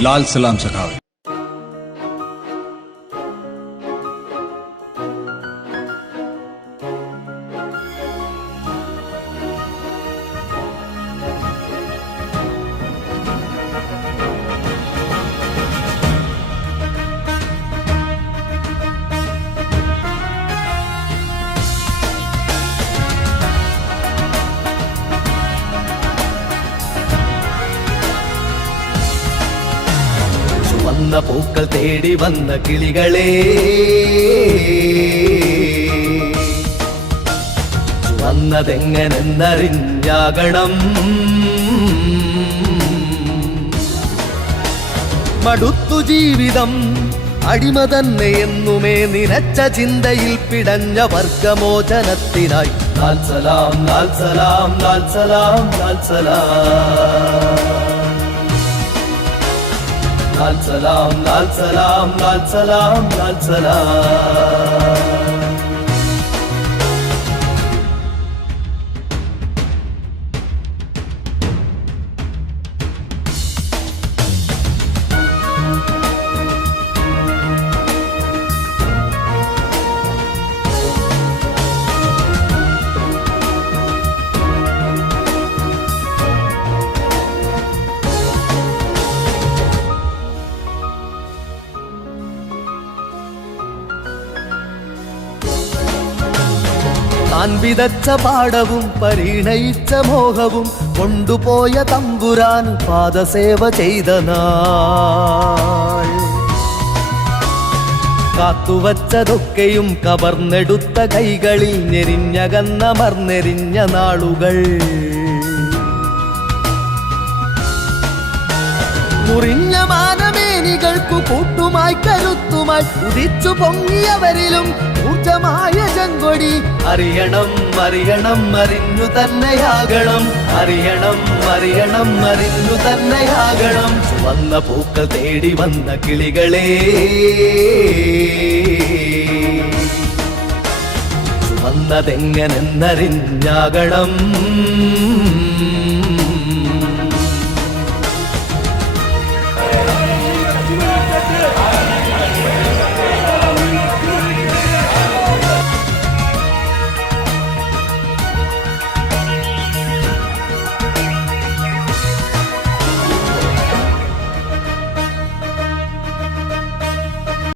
लाल सलाम सखावत. വന്ന പൂക്കൾ തേടി വന്ന കിളികളെ വന്നതെങ്ങനെന്നറിഞ്ഞാകണം. മടുത്തു ജീവിതം അടിമ തന്നെ എന്നുമേ നിനച്ച ചിന്തയിൽ പിടഞ്ഞ വർഗമോചനത്തിനായി ലാൽ സലാം ലാൽ സലാം ലാൽ സലാം ലാൽ സലാം. लाल सलाम लाल सलाम लाल सलाम लाल सलाम. താൻ വിതച്ച പാടവും പരിണയിച്ച മോഹവും കൊണ്ടുപോയ തമ്പുരാൻ പാദസേവ ചെയ്ത നാൾ. കാത്തുവച്ചതൊക്കെയും കവർന്നെടുത്ത കൈകളിൽ ഞെരിഞ്ഞകന്നമർന്നെരിഞ്ഞ നാളുകൾ. മുറിഞ്ഞ മാനമേനികൾക്കു കൂട്ടുമായി കരുത്തുമായി ഉദിച്ചു പൊങ്ങിയവരിലും ഊർജമായ ചെങ്കൊടി. അറിയണം അറിയണം അറിഞ്ഞു തന്നെയാകണം, അറിയണം അറിയണം അറിഞ്ഞു തന്നെയാകണം. വന്ന പൂക്കൾ തേടി വന്ന കിളികളെ വന്നതെങ്ങനെന്നറിഞ്ഞാകണം.